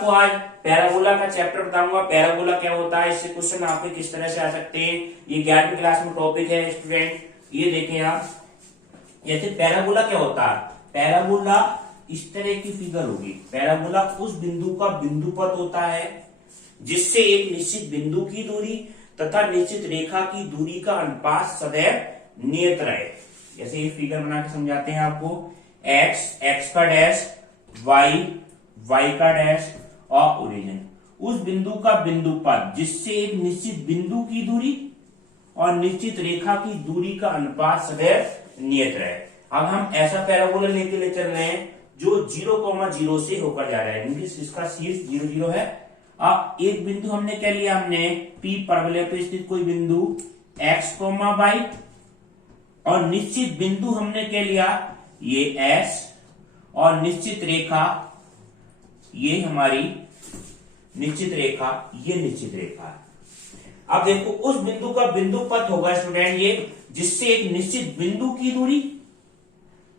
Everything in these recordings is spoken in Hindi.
आपको आज पैराबोला का चैप्टर बताऊंगा। पैराबोला क्या होता है, इससे क्वेश्चन आपके किस तरह से आ सकते हैं। ये 11वीं क्लास में टॉपिक है स्टूडेंट। ये देखें आप, जैसे पैराबोला क्या होता है, पैराबोला इस तरह की फिगर होगी। पैराबोला उस बिंदु का बिंदुपथ होता है जिससे एक निश्चित बिंदु की दूरी तथा निश्चित रेखा की दूरी का अनुपात सदैव नियत रहे। जैसे ये फिगर बना के समझाते हैं आपको, x का डैश, y का डैश और ओरिजिन, उस बिंदु का बिंदुपथ जिससे एक निश्चित बिंदु की दूरी और निश्चित रेखा की दूरी का अनुपात सदैव नियत रहे। अब हम ऐसा पैराबोला लेके ले चल रहे हैं जो 0,0 से होकर जा रहा है, इसका शीर्ष 0 0 है। अब एक बिंदु हमने क्या लिया, हमने P परवलय पे स्थित कोई बिंदु x, y और निश्चित बिंदु हमने क्या लिया, ये S और निश्चित रेखा, ये हमारी निश्चित रेखा, ये निश्चित रेखा है। अब देखो उस बिंदु का बिंदुपथ होगा स्टूडेंट ये, जिससे एक निश्चित बिंदु की दूरी,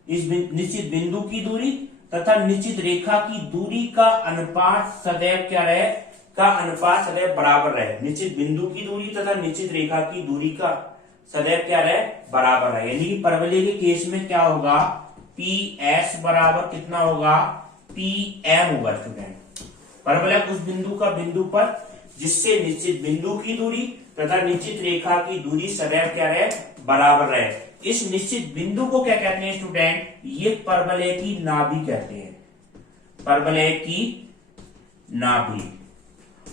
इस निश्चित बिंदु की दूरी तथा निश्चित रेखा की दूरी का अनुपात सदैव क्या रहे, का अनुपात सदैव बराबर रहे। निश्चित बिंदु की दूरी तथा निश्चित रेखा की दूरी का सदैव क्या रहे, बराबर रहे। यानी कि परवलय के केस में क्या होगा, PS बराबर कितना होगा, PM होगा स्टूडेंट। परवलय उस बिंदु का बिंदुपथ जिससे निश्चित बिंदु की दूरी तथा निश्चित रेखा की दूरी सदैव क्या रहे, बराबर रहे। इस निश्चित बिंदु को क्या कहते हैं स्टूडेंट, ये परवलय की नाभि कहते हैं, परवलय की नाभि।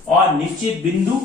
और निश्चित बिंदु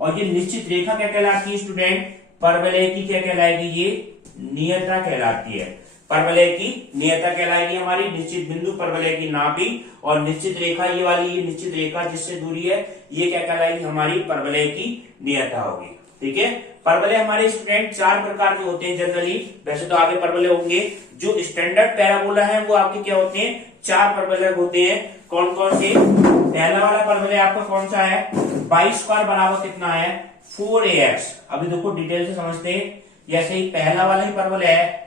और ये निश्चित रेखा क्या कहलाती है स्टूडेंट, परवलय की क्या कहलाएगी, ये नियता कहलाती है। परवलय की नियता कहलाएगी हमारी, निश्चित बिंदु परवलय की नाभि और निश्चित रेखा ये वाली, ये निश्चित रेखा जिससे दूरी है, ये क्या कहलाएगी, हमारी परवलय की नियता होगी। ठीक है, परवलय हमारे स्टूडेंट 4 प्रकार के होते हैं जनरली, वैसे तो आगे परवलय होंगे। जो स्टैंडर्ड पैराबोला है वो आपके क्या होते हैं, 4 परवलय होते हैं। कौन कौन से, पहला वाला परवलय आपका कौन सा है, y² बराबर कितना है, 4ax। अभी देखो डिटेल से समझते हैं। जैसे ही पहला वाला ही परवलय है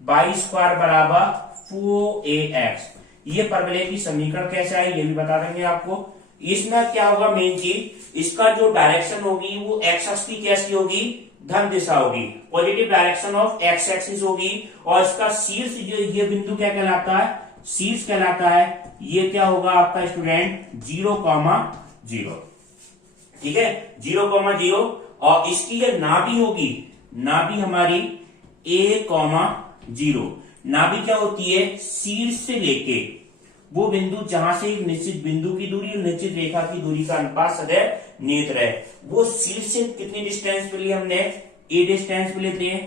y² बराबर 4ax, ये परवलय की समीकरण कैसे है ये भी बता देंगे आपको। इसमें क्या होगा, मेन चीज, इसका जो डायरेक्शन होगी वो एक्स अक्ष की कैसी होगी, धन दिशा होगी, positive direction of x axis होगी। और इसका शीर्ष जो ये बिंदु क्या कहलाता है, शीर्ष कहलाता है। ये क्या होगा आपका स्टूडेंट 0,0, ठीक है, 0,0। और इसकी जो नाभि होगी, नाभि हमारी A,0। नाभि क्या होती है, शीर्ष से लेके वो बिंदु जहां से एक निश्चित बिंदु की दूरी और निश्चित रेखा की दूरी का अनुपात सदैव नियत रहे। वो शीर्ष से कितनी डिस्टेंस पे लिए हमने, A डिस्टेंस पे लेते हैं।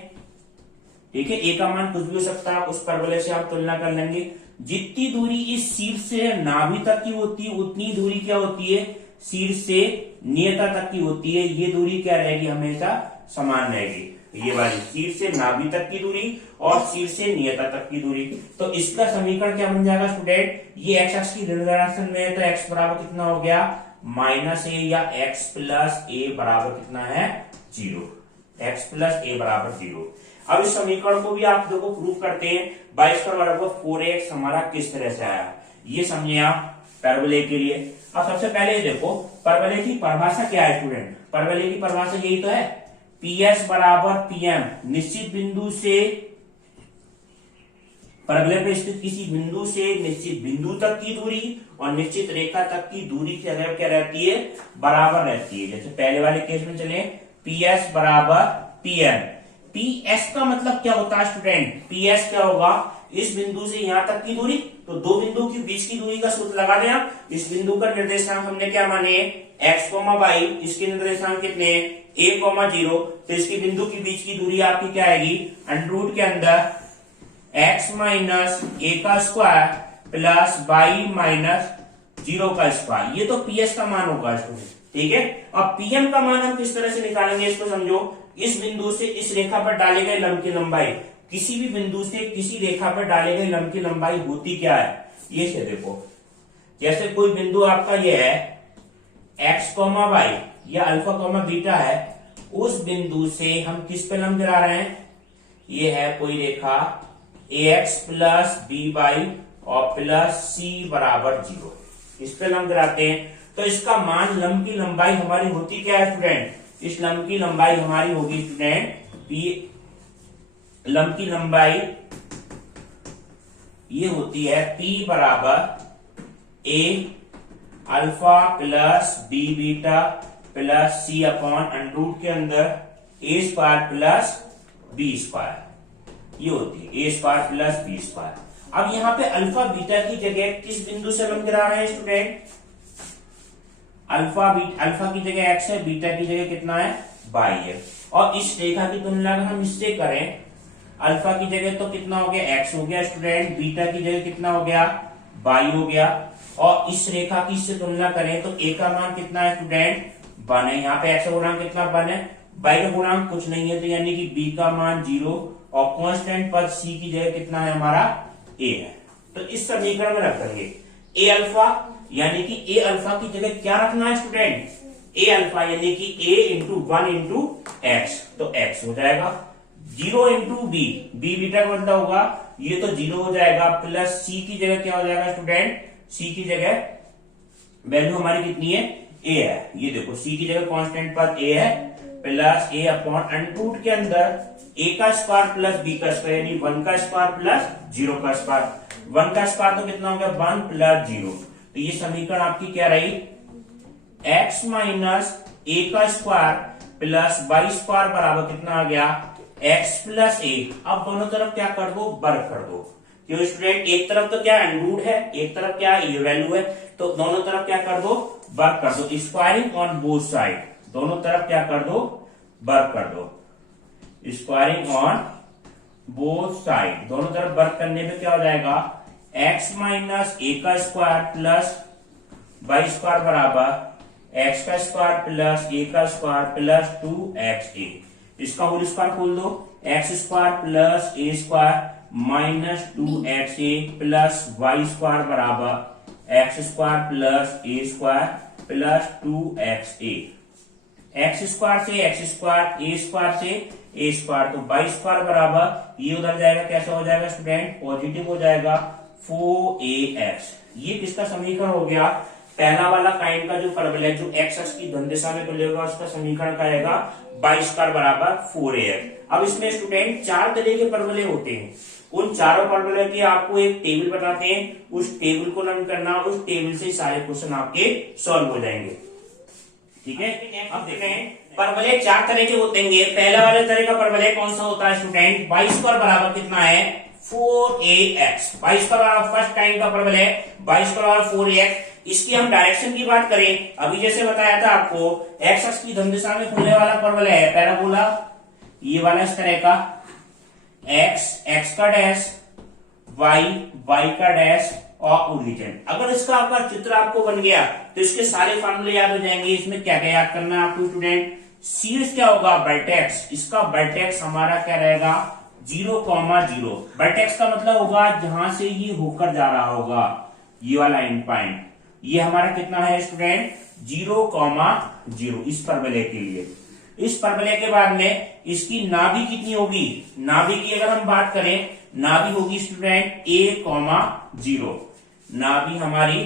ठीक है, A का मान कुछ भी हो सकता है, उस परवलय से आप तुलना कर लेंगे। जितनी दूरी इस शीर्ष से नाभि तक की होती है उतनी दूरी क्या होती है, शीर्ष से नियता तक की होती है। ये दूरी क्या रहेगी, हमेशा समान रहेगी। ये वाली शीर्ष से नाभि तक की दूरी और शीर्ष से नियता तक की दूरी। तो इसका समीकरण क्या बन जाएगा स्टूडेंट, ये एक्स अक्ष की ऋण डायरेक्शन में है तो एक्स बराबर कितना हो गया, -a, या x + a बराबर कितना है, 0। x + a बराबर 0। अब इस समीकरण को भी आप देखो प्रूव करते हैं। 22² बराबर 4ax हमारा किस तरह से आया, ये समझे आप परवलय के लिए। अब सबसे पहले देखो परवलय की परिभाषा क्या है स्टूडेंट, परवलय की परिभाषा यही तो है, PS बराबर PM, निश्चित बिंदु से परवलय पर स्थित किसी बिंदु से निश्चित बिंदु तक की दूरी और निश्चित रेखा तक की दूरी क्या रहती है, बराबर रहती है। जैसे पहले वाले केस में चले, PS बराबर PM। PS का मतलब क्या होता है स्टूडेंट, PS क्या होगा, इस बिंदु से यहां तक की दूरी, तो दो बिंदु के बीच की दूरी का सूत्र लगा दें आप। इस बिंदु का निर्देशांक हमने क्या माने, x, y, इसके निर्देशांक कितने, A,0। तो इसकी बिंदु के बीच की दूरी आपकी क्या आएगी, √ के अंदर x - a² + y - 0²। ये तो PS का मान होगा स्टूडेंट। ठीक है, अब PM का मान हम किस तरह से निकालेंगे, इसको समझो। इस बिंदु से इस रेखा पर डाले गए लंब की लंबाई, किसी भी बिंदु से किसी रेखा पर डाले गए लंब की लंबाई होती क्या है, ये से देखो। जैसे कोई बिंदु आपका ये है x, y या α, β है, उस बिंदु से हम किस पे लंब गिरा रहे हैं, ये है कोई रेखा ax + by और +c बराबर 0। इस पे लंब गिराते हैं तो इसका मान लंब की लंबाई हमारी होती क्या है स्टूडेंट, इस लंब की लंबाई हमारी होगी स्टूडेंट पी, लंब की लंबाई ये होती है P बराबर A alpha plus B beta plus C upon under root के अंदर A square plus B square, ये होती है A square plus B square. अब यहाँ पे अल्फा बीटा की जगह किस बिंदु से लंब गिरा रहे हैं स्टूडेंट, अल्फा की जगह x है, बीटा की जगह कितना है y है। और इस रेखा की तुलना अगर हम इससे करें, अल्फा की जगह तो कितना हो गया x हो गया स्टूडेंट, बीटा की जगह कितना हो गया y हो गया, और इस रेखा की इससे तुलना करें तो a का मान कितना है स्टूडेंट 1 है, यहाँ पे x का गुणांक कितना 1 है, y का गुणांक कुछ नहीं है तो यानी कि b का मान 0, और कांस्टेंट पद c की जगह कितना है हमारा a है। तो इस समीकरण में रख देंगे a अल्फा, यानी कि a अल्फा की जगह क्या रखना है स्टूडेंट, a अल्फा यानी कि a इंटू 1 इंटू एक्स, तो x हो जाएगा 0 इंटू b, b बीटा का मतलब होगा ये तो 0 हो जाएगा, प्लस c की जगह क्या हो जाएगा स्टूडेंट, c की जगह वैल्यू हमारी कितनी है a है, ये देखो c की जगह कांस्टेंट पद a है, प्लस a अपॉन अंडरूट के अंदर a का स्क्वायर प्लस b का स्क्वायर यानी 1 का स्क्वायर प्लस 0 का स्क्वायर, 1 का स्क्वायर तो कितना हो गया 1 प्लस 0, तो ये समीकरण आपकी क्या रही x माइनस a का स्क्वायर प्लस y स्क्वायर बराबर कितना आ गया x प्लस a। अब दोनों तरफ क्या कर दो वर्ग कर दो, क्यों स्टूडेंट एक तरफ तो क्या अंडरूट है, एक तरफ क्या ये वैल्यू है, तो दोनों तरफ क्या कर दो वर्ग कर दो, स्क्वायरिंग ऑन बोथ साइड, दोनों तरफ क्या कर दो वर्ग कर दो, स्क्वायरिंग ऑन बोथ साइड, दोनों तरफ वर्ग करने पे क्या हो जाएगा x माइनस a का स्क्वायर प्लस y स्क्वायर बराबर x का स्क्वायर प्लस a का स्क्वायर प्लस 2xa, इसका होल स्क्वायर खोल दो, x square plus a square minus 2xa plus y square बराबर x square plus a square plus 2xa, x square से x स्क्वायर, a स्क्वायर से a स्क्वायर, तो y स्क्वायर बराबर ये उधर जाएगा कैसा हो जाएगा स्टूडेंट पॉजिटिव हो जाएगा 4ax। ये किसका समीकरण हो गया, पहला वाला काइंड का जो परवलय है जो x अक्ष की धन दिशा में खुलेगा उसका समीकरण का आएगा y स्क्वायर बराबर 4ax। अब इसमें स्टूडेंट 4 तरह के परवलय होते हैं, उन चारों परवलय की आपको एक टेबल बताते हैं, उस टेबल को लर्न करना, उस टेबल से सारे क्वेश्चन आपके सॉल्व हो जाएंगे, ठीक है। अब देख रहे हैं परवलय 4 तरह के होते हैं, पहला वाले तरह का परवलय कौन सा होता है स्टूडेंट, y स्क्वायर बराबर कितना है 4ax, y स्क्वायर बराबर फर्स्ट काइंड का परवलय y स्क्वायर बराबर 4ax। इसकी हम डायरेक्शन की बात करें, अभी जैसे बताया था आपको x अक्ष की धन दिशा में खुलने वाला परवलय है पैराबोला, ये वाला इस तरह का x का डैश y का डैश और ओरिजिन। अगर इसका आपका चित्र आपको बन गया तो इसके सारे फॉर्मूले याद हो जाएंगे। इसमें क्या क्या याद करना है आपको स्टूडेंट, शीर्ष क्या होगा वर्टेक्स, इसका वर्टेक्स हमारा क्या रहेगा 0,0, वर्टेक्स का मतलब होगा जहां से ये होकर जा रहा होगा, ये वाला एंड पॉइंट, ये हमारा कितना है स्टूडेंट 0,0 इस परवलय के लिए। इस परवलय के बाद में इसकी नाभि कितनी होगी, नाभि की अगर हम बात करें नाभि होगी स्टूडेंट a,0, नाभि हमारी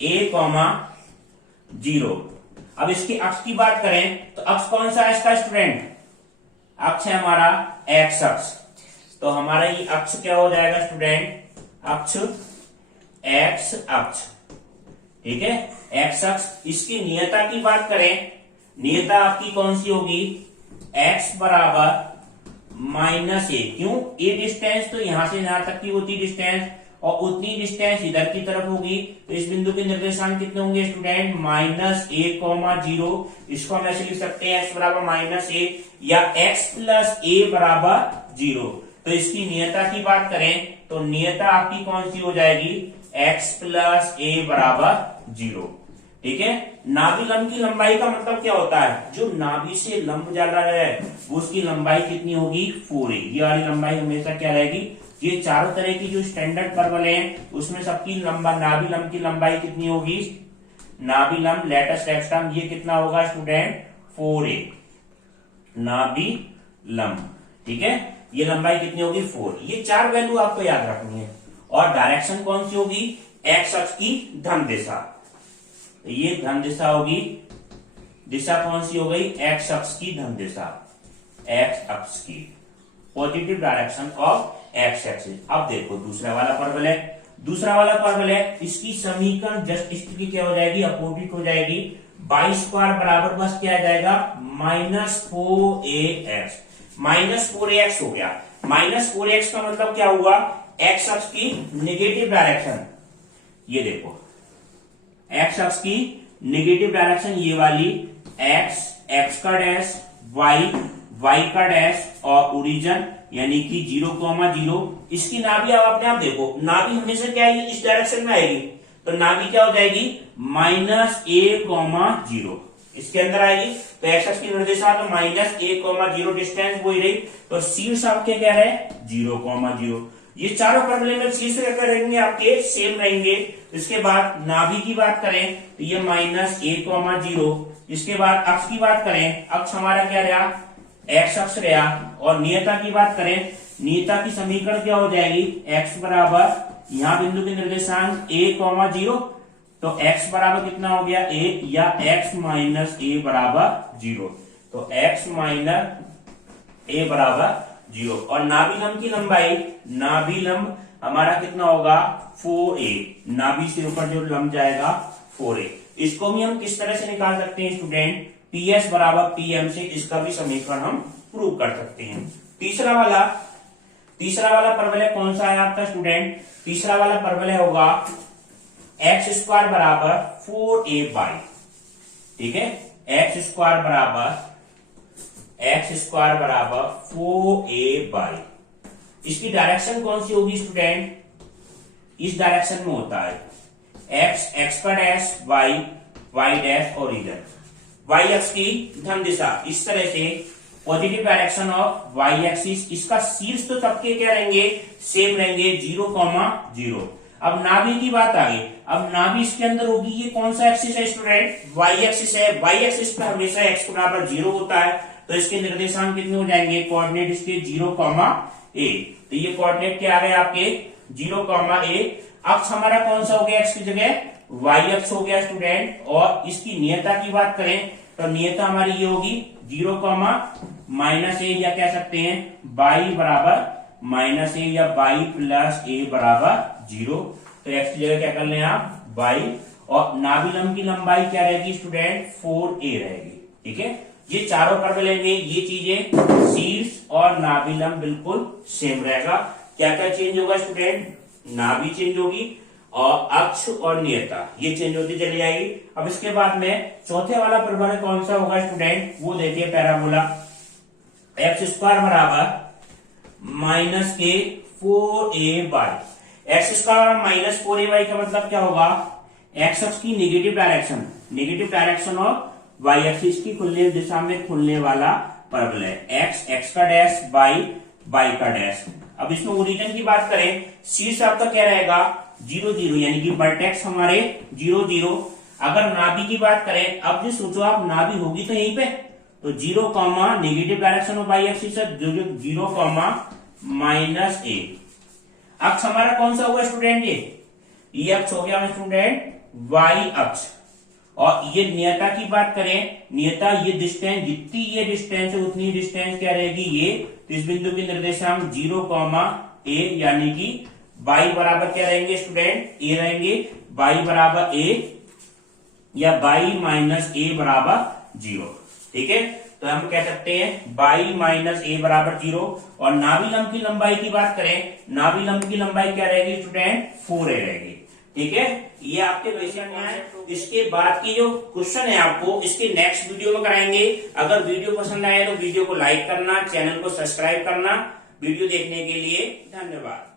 a,0। अब इसके अक्ष की बात करें तो अक्ष कौन सा है इसका स्टूडेंट, अक्ष है हमारा x अक्ष, तो हमारा ये अक्ष क्या हो जाएगा स्टूडेंट अक्ष x अक्ष, ठीक है x अक्ष। इसकी नियता की बात करें, नियता आपकी कौन सी होगी x बराबर -a, क्यों a डिस्टेंस तो यहां से यहां तक की होती डिस्टेंस और उतनी डिस्टेंस इधर की तरफ होगी, तो इस बिंदु के निर्देशांक कितने होंगे स्टूडेंट -a,0। इसको हम ऐसे लिख सकते हैं x बराबर -a या x प्लस a बराबर 0। तो इसकी नियता की बात करें तो नियता आपकी कौन सी हो जाएगी x प्लस a बराबर 0, ठीक है। नाभि लंब की लंबाई का मतलब क्या होता है, जो नाभि से लंब जा रहा है उसकी लंबाई कितनी होगी 4a, ये वाली लंबाई हमेशा क्या रहेगी। ये चारों तरह की जो स्टैंडर्ड परवलय हैं उसमें सबकी नाभि लंब की लंबाई कितनी होगी, नाभि लंब लेटेस्ट एक्सटर्म ये कितना होगा स्टूडेंट 4a, नाभि लंब, ठीक है। ये लंबाई कितनी होगी 4, ये 4 वैल्यू आपको याद रखनी है। और डायरेक्शन कौन सी होगी, एक्स अक्ष की धन दिशा, ये धन दिशा होगी। दिशा कौन सी हो गई? एक्स अक्ष की धन दिशा, एक्स अक्ष की positive direction of x axis. अब देखो दूसरा वाला परवल है, दूसरा वाला परवल है, इसकी समीकरण जस्ट इसकी क्या हो जाएगी? अपोजिट हो जाएगी। वाई स्क्वायर बराबर बस क्या आ जाएगा? -4ax, -4ax हो गया। -4ax का मतलब क्या हुआ? एक्स अक्ष की नेगेटिव डायरेक्शन, ये देखो एक्स अक्ष की नेगेटिव डायरेक्शन ये वाली, एक्स, एक्स का डैश, वाई, वाई का डैश और ओरिजिन यानी कि 0,0। इसकी नाभि अब अपने आप देखो, नाभि हमेशा क्या है? इस डायरेक्शन में आएगी, तो नाभि क्या हो जाएगी? -a,0 इसके अंदर आएगी। तो एक्स अक्ष की निर्देशा तो -a,0 डिस्टेंस वही रही। तो शीर्ष आपके क्या रहे? 0,0। ये चारों परवलय में शीर्ष रहेंगे आपके सेम रहेंगे। इसके बाद नाभि की बात करें तो ये -a,0। इसके बाद अक्ष की बात करें, अक्ष हमारा क्या रहा? एक्स अक्ष रहा। और नियता की बात करें, नियता की समीकरण क्या हो जाएगी? x बराबर यहां बिंदु के निर्देशांक a,0, तो x बराबर कितना हो गया? a, या x माइनस a बराबर 0, तो x माइनस a बराबर 0। और नाभि लंब की लंबाई, नाभि लंब हमारा कितना होगा? 4a, नाभि से ऊपर जो लंब जाएगा 4a। इसको भी हम किस तरह से निकाल सकते हैं स्टूडेंट? PS बराबर PM से इसका भी समीकरण हम प्रूव कर सकते हैं। तीसरा वाला परवलय कौन सा है आपका स्टूडेंट? तीसरा वाला परवलय होगा एक्स स्क्वायर बराबर 4a/, ठीक है, एक्स स्क्वायर बराबर 4a/। इसकी डायरेक्शन कौन सी होगी स्टूडेंट? इस डायरेक्शन में होता है एक्स, एक्स का डैश, वाई, वाई डैश और ओरिजिन, वाई अक्ष की धन दिशा, इस तरह से positive direction of Y axis. इसका शीर्ष तो सबके क्या रहेंगे? सेम रहेंगे, 0,0। अब नाभि की बात आ गई। अब नाभि इसके अंदर होगी, ये कौन सा एक्सिस है स्टूडेंट? वाई एक्सिस है। वाई एक्सिस पे हमेशा x बराबर 0 होता है, तो इसके निर्देशांक कितने हो जाएंगे? कोऑर्डिनेट इसके 0,a। तो ये कोऑर्डिनेट क्या आ गए आपके? 0,a। अक्ष हमारा कौन सा हो गया x की जगह? y अक्ष हो गया स्टूडेंट। और इसकी नियता की बात करें तो नियता हमारी ये होगी 0,-a, या कह सकते हैं y बराबर -a या y प्लस a बराबर 0। तो x की जगह क्या कर लें आप? y। और नाभि लंब की लंबाई क्या रहेगी स्टूडेंट? 4a रहेगी, ठीक है। ये चारों परवलय में ये चीजें शीर्ष और नाभि लंब बिल्कुल सेम रहेगा। क्या क्या चेंज होगा स्टूडेंट? नाभि चेंज होगी और अक्ष और नियता ये चेंज होती चली जाएगी। अब इसके बाद में चौथे वाला परवलय कौन सा होगा स्टूडेंट? वो देखिए, पैराबोला एक्स स्क्वायर बराबर -k4a/। एक्स स्क्वायर -4a/, का मतलब क्या होगा? एक्स अक्ष की नेगेटिव डायरेक्शन और वाई एक्सिस की खुलने दिशा में खुलने वाला परवलय, एक्स, एक्स का डैश, वाई, वाई का डैश। अब इसमें ओरिजिन की बात करें, शीर्ष आपका क्या रहेगा? 0,0, यानी कि वर्टेक्स हमारे 0,0। अगर नाभि की बात करें, अब जो सोचो आप, नाभि होगी तो यहीं पे, तो 0, negative direction of Y axis 0, -a। अक्ष हमारा कौन सा हुआ स्टूडेंट? ये अक्ष हो गया स्टूडेंट वाई अक्ष। और ये नियता की बात करें, नियता ये डिस्टेंस, जितनी ये डिस्टेंस है उतनी डिस्टेंस क्या रहेगी? ये, तो इस बिंदु की निर्देशांक 0,a, यानी कि y बराबर क्या रहेंगे स्टूडेंट? a रहेंगे। y बराबर a या y माइनस a बराबर 0, ठीक है। तो हम कह सकते हैं y माइनस a बराबर 0। और नाभि लंब की लंबाई की बात करें, नाभि लंब की लंबाई क्या रहेगी स्टूडेंट? 4a रहेगी, ठीक है। ये आपके क्वेश्चन है। इसके बाद की जो क्वेश्चन है आपको इसके नेक्स्ट वीडियो में कराएंगे। अगर वीडियो पसंद आए तो वीडियो को लाइक करना, चैनल को सब्सक्राइब करना। वीडियो देखने के लिए धन्यवाद।